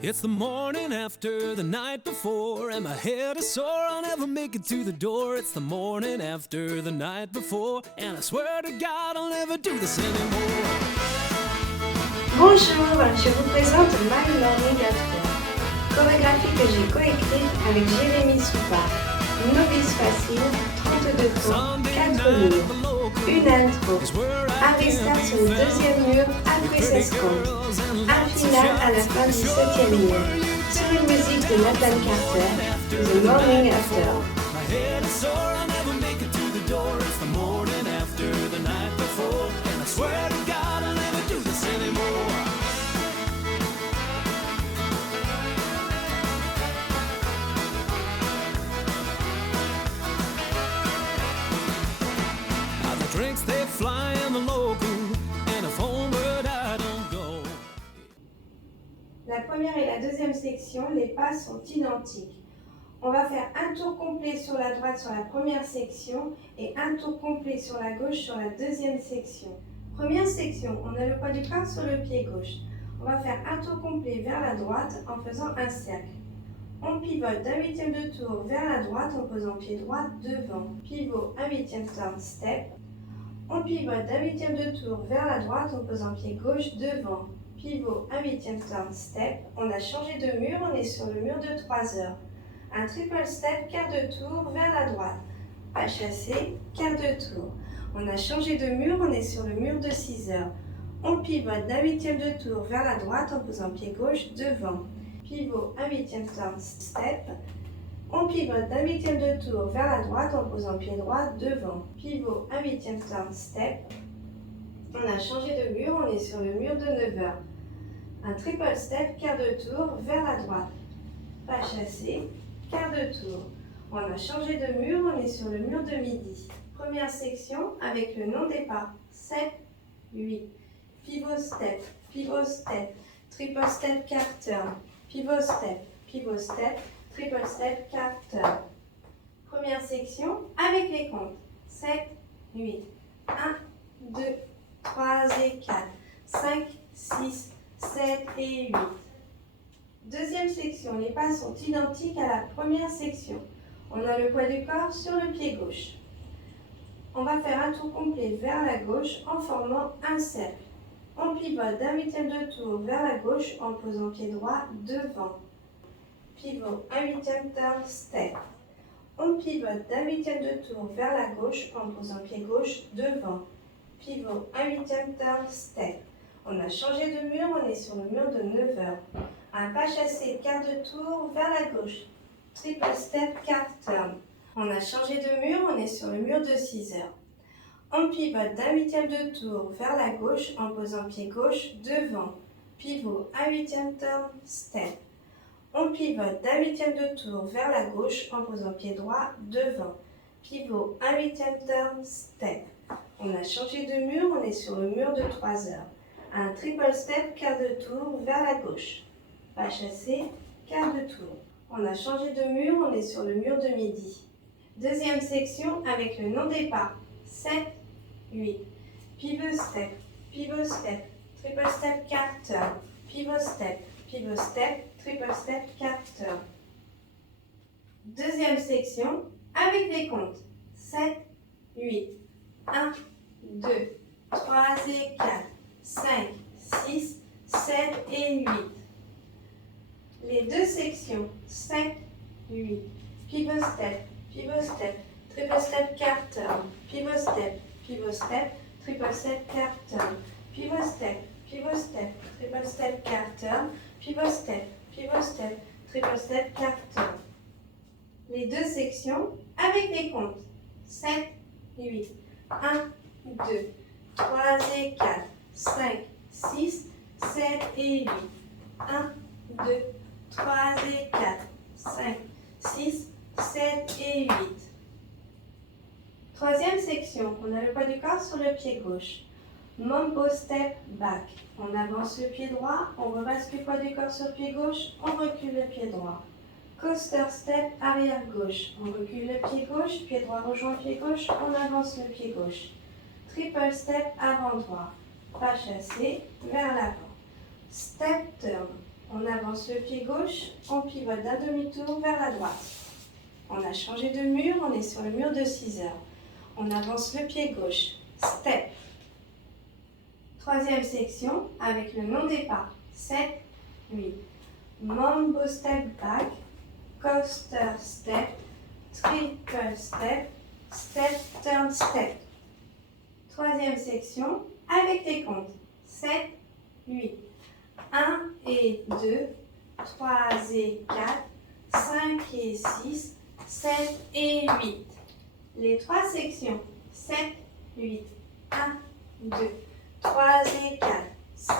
It's the morning after the night before, and my head is sore, I'll never make it to the door. It's the morning after the night before, and I swear to God I'll never do this anymore. Bonjour, je vous présente My Morning After, chorégraphie que j'ai coécrite avec Jérémy Soupard. Novice facile, 32 tours, 4 murs, une intro, un restart sur le deuxième mur après 16 comptes, un final à la fin du 7e mur, sur une musique de Nathan Carter, The Morning After. Drinks they fly in the local, and if homeward I don't go. La première et la deuxième section, les pas sont identiques. On va faire un tour complet sur la droite sur la première section et un tour complet sur la gauche sur la deuxième section. Première section, on a le poids du corps sur le pied gauche. On va faire un tour complet vers la droite en faisant un cercle. On pivote d'un huitième de tour vers la droite en posant pied droit devant. Pivot, un huitième turn step. On pivote d'un huitième de tour vers la droite en posant pied gauche devant. Pivot, un huitième turn step. On a changé de mur, on est sur le mur de 3 heures. Un triple step, quart de tour vers la droite. Pas chassé, quart de tour. On a changé de mur, on est sur le mur de 6 heures. On pivote d'un huitième de tour vers la droite en posant pied gauche devant. Pivot, un huitième turn step. On pivote d'un huitième de tour vers la droite en posant pied droit devant. Pivot, un huitième turn step. On a changé de mur, on est sur le mur de 9 heures. Un triple step, quart de tour vers la droite. Pas chassé, quart de tour. On a changé de mur, on est sur le mur de midi. Première section avec le non-départ. 7, 8. Pivot step, triple step, quart turn. Pivot step, triple step, quart turn. Première section avec les comptes. 7, 8. 1, 2, 3 et 4. 5, 6, 7 et 8. Deuxième section, les pas sont identiques à la première section. On a le poids du corps sur le pied gauche. On va faire un tour complet vers la gauche en formant un cercle. On pivote d'un huitième de tour vers la gauche en posant pied droit devant. Pivot, un huitième turn step. On pivote d'un huitième de tour vers la gauche en posant pied gauche devant. Pivot, un huitième turn step. On a changé de mur, on est sur le mur de 9 heures. Un pas chassé, quart de tour vers la gauche. Triple step, quart turn. On a changé de mur, on est sur le mur de 6 heures. On pivote d'un huitième de tour vers la gauche en posant pied gauche devant. Pivot, un huitième turn step. On pivote d'un huitième de tour vers la gauche en posant pied droit devant. Pivot, un huitième turn step. On a changé de mur, on est sur le mur de 3 heures. Un triple step, quart de tour vers la gauche. Pas chassé, quart de tour. On a changé de mur, on est sur le mur de midi. Deuxième section avec le non-départ. 7, 8. Pivot step, triple step, quart turn. Pivot step, triple step, quart turn. Deuxième section avec les comptes. 7, 8. 1, 2, 3 et 4. 5, 6, 7 et 8. Les deux sections. 7, 8. Pivot step, triple step, quart turn. Pivot step, triple step, quart turn. Pivot step, triple step, quart turn. Pivot step, triple step, quart turn. Les deux sections avec les comptes. 7, 8. 1, 2, 3 et 4. 5, 6, 7 et 8. 1, 2, 3 et 4. 5, 6, 7 et 8. Troisième section, on a le poids du corps sur le pied gauche. Mambo step back. On avance le pied droit, on repasse le poids du corps sur le pied gauche, on recule le pied droit. Coaster step arrière gauche. On recule le pied gauche, pied droit rejoint le pied gauche, on avance le pied gauche. Triple step avant droit. Pas chassé, vers l'avant. Step turn. On avance le pied gauche, on pivote d'un demi-tour vers la droite. On a changé de mur, on est sur le mur de 6 heures. On avance le pied gauche, step. Troisième section avec le non-départ, 7, 8. Mambo step back, coaster step, triple step, step, turn, step. Troisième section avec les comptes, 7, 8. 1 et 2, 3 et 4, 5 et 6, 7 et 8. Les trois sections, 7, 8, 1, 2, 3 et 4, 5,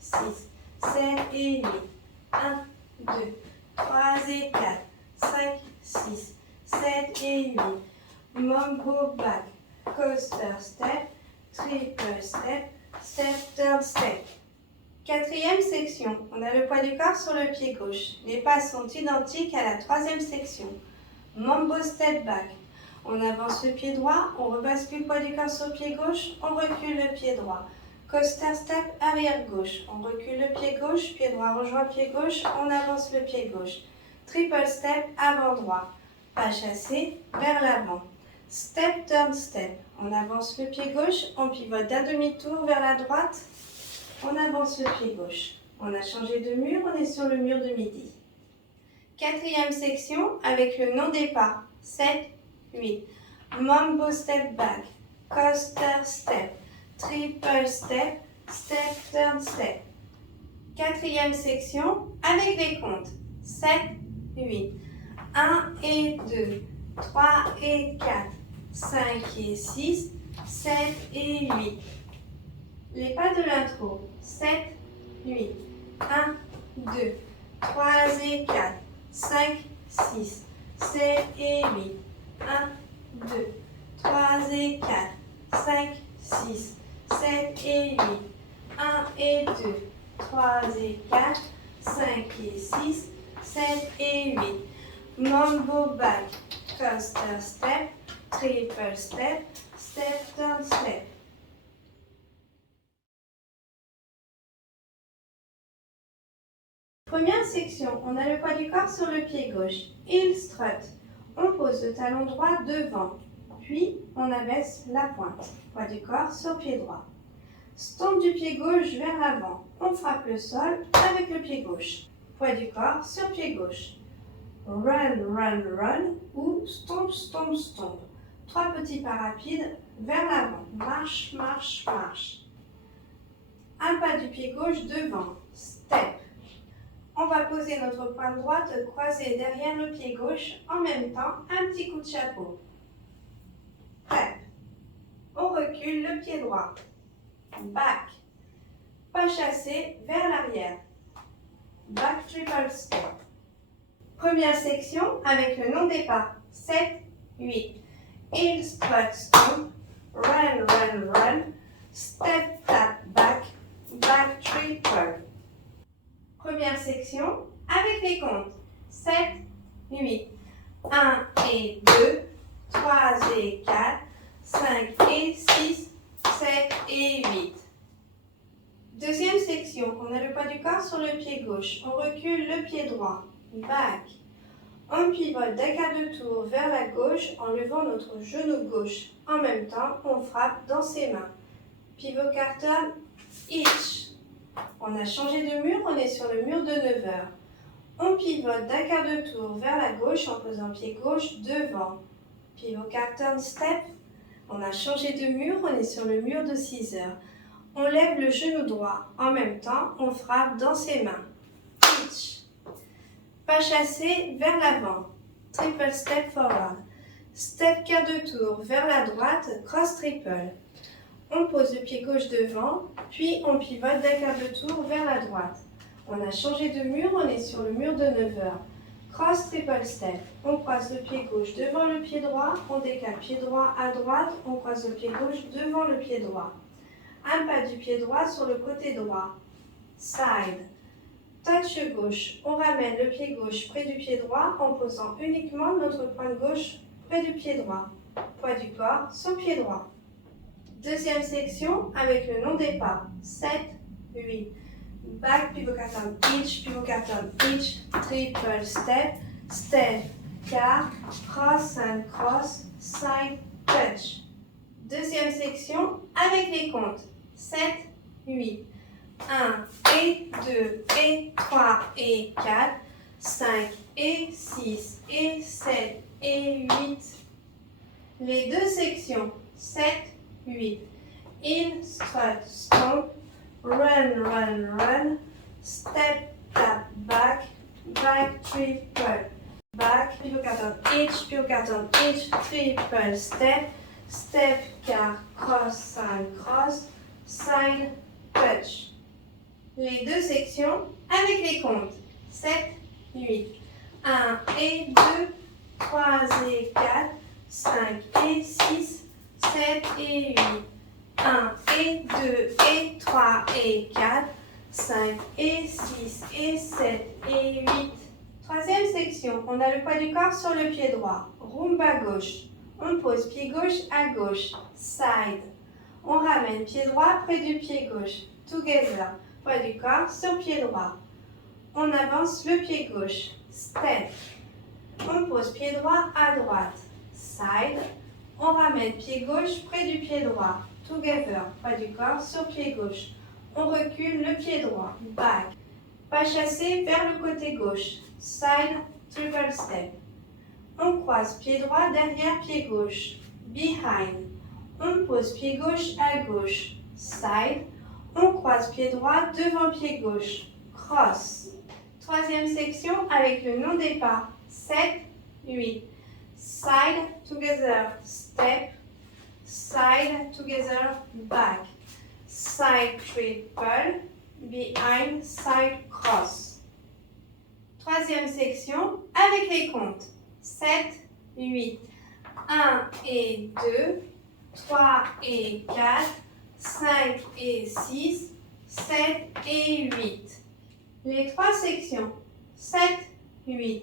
6, 7 et 8, 1, 2, 3 et 4, 5, 6, 7 et 8. Mambo back, coaster step, triple step, step, turn, step. Quatrième section, on a le poids du corps sur le pied gauche. Les pas sont identiques à la troisième section. Mambo step back. On avance le pied droit, on rebascule le poids du corps sur le pied gauche, on recule le pied droit. Coaster step arrière gauche. On recule le pied gauche, pied droit rejoint le pied gauche, on avance le pied gauche. Triple step avant droit. Pas chassé vers l'avant. Step turn step. On avance le pied gauche, on pivote d'un demi-tour vers la droite. On avance le pied gauche. On a changé de mur, on est sur le mur de midi. Quatrième section avec le non-départ. 7, 8. Mambo step back, coaster step, triple step, step, turn, step. Quatrième section avec les comptes. 7, 8. 1 et 2, 3 et 4, 5 et 6, 7 et 8. Les pas de l'intro, 7, 8, 1, 2, 3 et 4, 5, 6, 7 et 8, 1, 2, 3 et 4, 5, 6, 7 et 8, 1 et 2, 3 et 4, 5 et 6, 7 et 8. Mambo back, coaster step, triple step, step, turn, step. Première section, on a le poids du corps sur le pied gauche. Heel strut. On pose le talon droit devant, puis on abaisse la pointe. Poids du corps sur pied droit. Stompe du pied gauche vers l'avant. On frappe le sol avec le pied gauche. Poids du corps sur pied gauche. Run, run, run ou stomp, stomp, stomp. Trois petits pas rapides vers l'avant. Marche, marche, marche. Un pas du pied gauche devant. Step. On va poser notre pointe droite croisée derrière le pied gauche. En même temps, un petit coup de chapeau. Step. On recule le pied droit. Back. Pas chassé vers l'arrière. Back triple step. Première section avec le non-départ. 7, 8. Heel strut stomp. Run, run, run. Step, tap, back. Back triple. Première section avec les comptes. 7, 8. 1 et 2, 3 et 4, 5 et 6, 7 et 8. Deuxième section, on a le poids du corps sur le pied gauche. On recule le pied droit. Back. On pivote d'un quart de tour vers la gauche en levant notre genou gauche. En même temps, on frappe dans ses mains. Pivot carton, hitch. On a changé de mur, on est sur le mur de 9 heures. On pivote d'un quart de tour vers la gauche en posant pied gauche devant. Pivot carton, step. On a changé de mur, on est sur le mur de 6 heures. On lève le genou droit. En même temps, on frappe dans ses mains. Hitch. Pas chassé vers l'avant. Triple step forward. Step quart de tour vers la droite, cross triple. On pose le pied gauche devant, puis on pivote d'un quart de tour vers la droite. On a changé de mur, on est sur le mur de 9 heures. Cross triple step. On croise le pied gauche devant le pied droit, on décale pied droit à droite, on croise le pied gauche devant le pied droit. Un pas du pied droit sur le côté droit. Side. Touch gauche. On ramène le pied gauche près du pied droit en posant uniquement notre pointe gauche près du pied droit. Poids du corps sur pied droit. Deuxième section avec le non-départ. 7, 8. back, pivot car turn each, pivot car turn each, triple step, step, car, cross and cross, side, touch. Deuxième section avec les comptes. 7, 8, 1 et 2 et 3 et 4, 5 et 6 et 7 et 8. Les deux sections. 7, 8. In, strut, stomp, run, run, run, step, tap, back, back, triple, back, pivot car turn each, triple step, step, car, cross, and cross, side, touch. Les deux sections avec les comptes. 7, 8, 1 et 2, 3 et 4, 5 et 6, 7 et 8. 1 et 2 et 3 et 4, 5 et 6 et 7 et 8. Troisième section, on a le poids du corps sur le pied droit. Rumba gauche. On pose pied gauche à gauche. Side. On ramène pied droit près du pied gauche. Together. Poids du corps sur pied droit. On avance le pied gauche. Step. On pose pied droit à droite. Side. On ramène pied gauche près du pied droit. Together, poids du corps sur pied gauche. On recule le pied droit. Back. Pas chassé vers le côté gauche. Side, triple step. On croise pied droit derrière pied gauche. Behind. On pose pied gauche à gauche. Side. On croise pied droit devant pied gauche. Cross. Troisième section avec le nom des pas. 7, 8. Side, together, step. Side, together, back. Side, triple. Behind, side, cross. Troisième section avec les comptes. 7, 8. 1 et 2. 3 et 4. 5 et 6. 7 et 8. Les trois sections. 7, 8.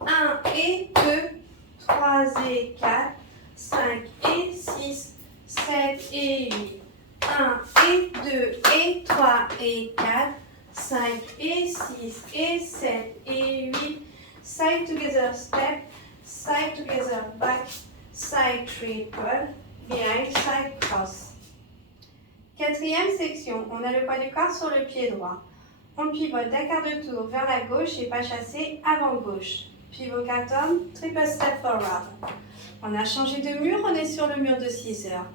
1 et 2. 3 et 4. 5 et 6, 7 et 8. 1 et 2 et 3 et 4, 5 et 6 et 7 et 8. Side together step, side together back, side triple, behind, side cross. Quatrième section, on a le poids du corps sur le pied droit. On pivote d'un quart de tour vers la gauche et pas chassé avant gauche. Pivot car turn, triple step forward. On a changé de mur, on est sur le mur de 6 heures.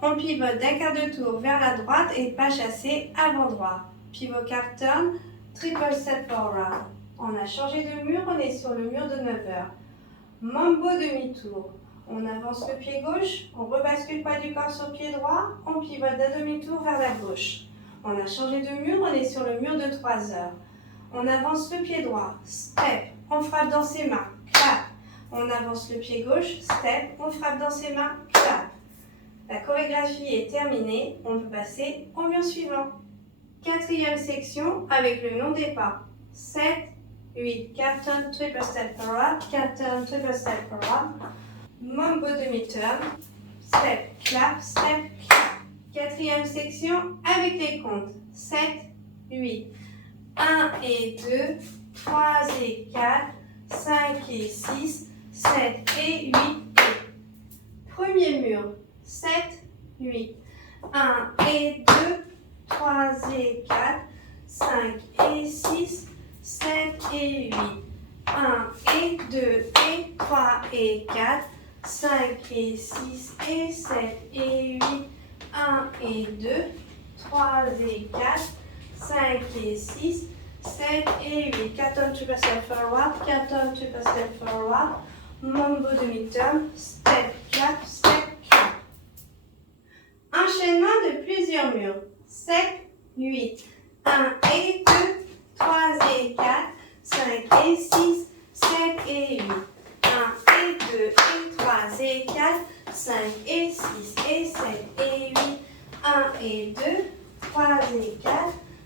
On pivote d'un quart de tour vers la droite et pas chassé avant droit. Pivot car turn, triple step forward. On a changé de mur, on est sur le mur de 9 heures. Mambo demi-tour. On avance le pied gauche, on rebascule pas du corps sur pied droit, on pivote d'un demi-tour vers la gauche. On a changé de mur, on est sur le mur de 3 heures. On avance le pied droit, step, on frappe dans ses mains, clap. On avance le pied gauche, step, on frappe dans ses mains, clap. La chorégraphie est terminée, on peut passer au mur suivant. Quatrième section avec le nom des pas. 7, 8, 4 turn, triple step forward, 4 turn, triple step forward. Mambo demi-turn, step, clap, step, clap. Quatrième section avec les comptes. 7, 8, 1 et 2, 3 et 4, 5 et 6, 7 et 8 et. Premier mur. 7, 8, 1 et 2, 3 et 4, 5 et 6, 7 et 8. 1 et 2 et 3 et 4, 5 et 6 et 7 et 8. 1 et 2, 3 et 4, 5 et 6, 7 et 8. 4 turn, triple step forward, 4 turn, triple step forward. Mambo demi-turn, step, clap, step, clap. Enchaînement de plusieurs murs. 7, 8, 1 et 2, 3 et 4, 5 et 6, 7 et 8. 1 et 2 et 3 et 4, 5 et 6 et 7 et 8. 1 et 2, 3 et 4,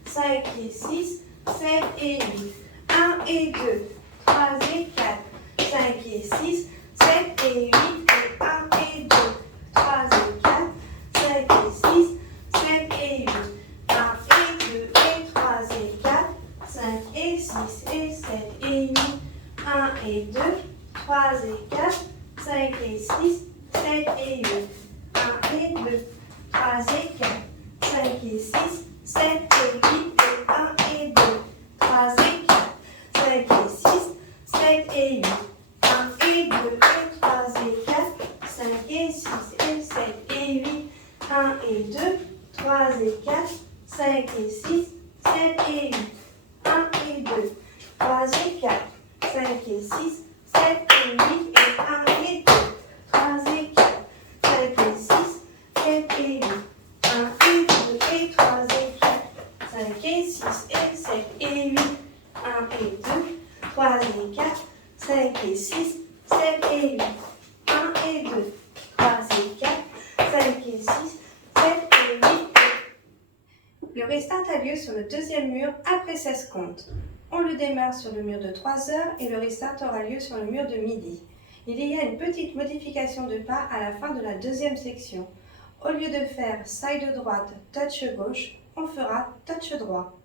5 et 6, 7 et 8. 1 et 2, 3 et 4, 5 et 6, 7 et 8. Et 1 et 2, 3 et 4, 5 et 6, 7 et 8. 1 et 2 et 3 et 4. 6 et 7 et 8. 1 et 2, 3 et 4, 5 et 6, 7 et 8. 1 et 2, 3 et 4, 5 et 6, 7 et 8. Et 1 et 2, 3 et 4, 5 et 6, 7 et 8. 1 et 2 et 3 et 4, 5 et 6 et 7 et 8. 1 et 2, 3 et 4, 5 et 6, 7 et 8. 1 et 2, 3 et 4, 5 et 6, 7 et 8. Et 1 et 2, 3 et 4, 5 et 6, 7 et 8. 1 et 2 et 3 et 4, 5 et 6 et 7 et 8. 1 et 2, 3 et 4, 5 et 6, 7 et 8. 1 et 2, 3 et 4, 5 et 6, 7 et 8. Le restart a lieu sur le deuxième mur après 16 comptes. On le démarre sur le mur de 3 heures et le restart aura lieu sur le mur de midi. Il y a une petite modification de pas à la fin de la deuxième section. Au lieu de faire side droite, touch gauche, on fera touch droit.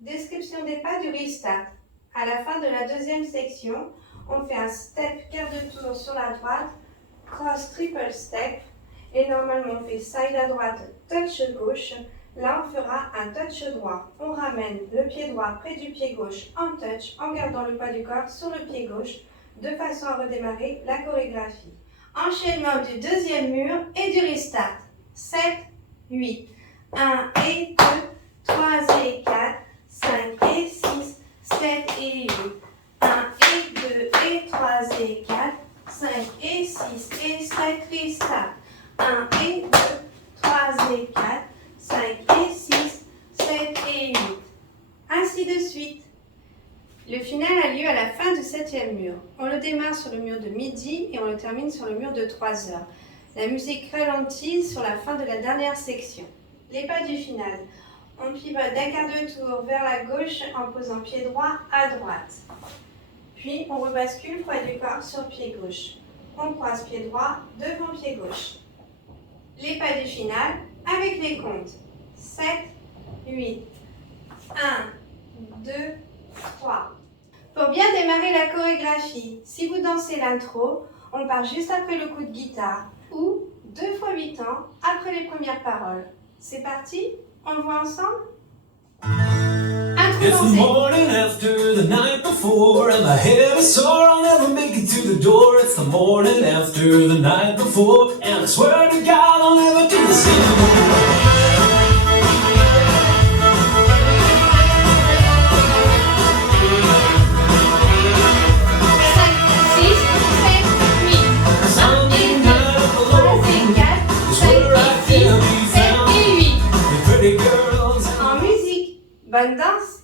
Description des pas du restart. À la fin de la deuxième section, on fait un step quart de tour sur la droite, cross triple step, et normalement on fait side à droite, touch gauche. Là, on fera un touch droit. On ramène le pied droit près du pied gauche en touch, en gardant le poids du corps sur le pied gauche, de façon à redémarrer la chorégraphie. Enchaînement du deuxième mur et du restart. 7, 8. 1 et 2, 3 et 4, 5 et 6, 7 et 8. 1 et 2 et 3 et 4, 5 et 6 et 7, restart. 1 et 2, 3 et 4, 5 et 6, 7 et 8. Ainsi de suite. Le final a lieu à la fin du 7e mur. On le démarre sur le mur de midi et on le termine sur le mur de 3 heures. La musique ralentit sur la fin de la dernière section. Les pas du final. On pivote d'un quart de tour vers la gauche en posant pied droit à droite. Puis on rebascule poids du corps sur pied gauche. On croise pied droit devant pied gauche. Les pas du final avec les comptes. 7, 8, 1, 2, 3. Pour bien démarrer la chorégraphie, si vous dansez l'intro, on part juste après le coup de guitare ou 2 fois 8 temps après les premières paroles. C'est parti, on le voit ensemble? Intro It's the dansé. morning after the night before, and my head is sore, I'll never make it to the door. It's the morning after the night before, and I swear to God I'll never do this anymore. Sunday night alone is where I can be found. The pretty girls. En musique, bonne danse.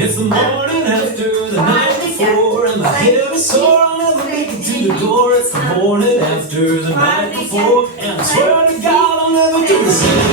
It's the morning after the night before, and my head is sore, I'll never make it to the door. It's the morning after the night before, and I swear to God I'll never do this anymore.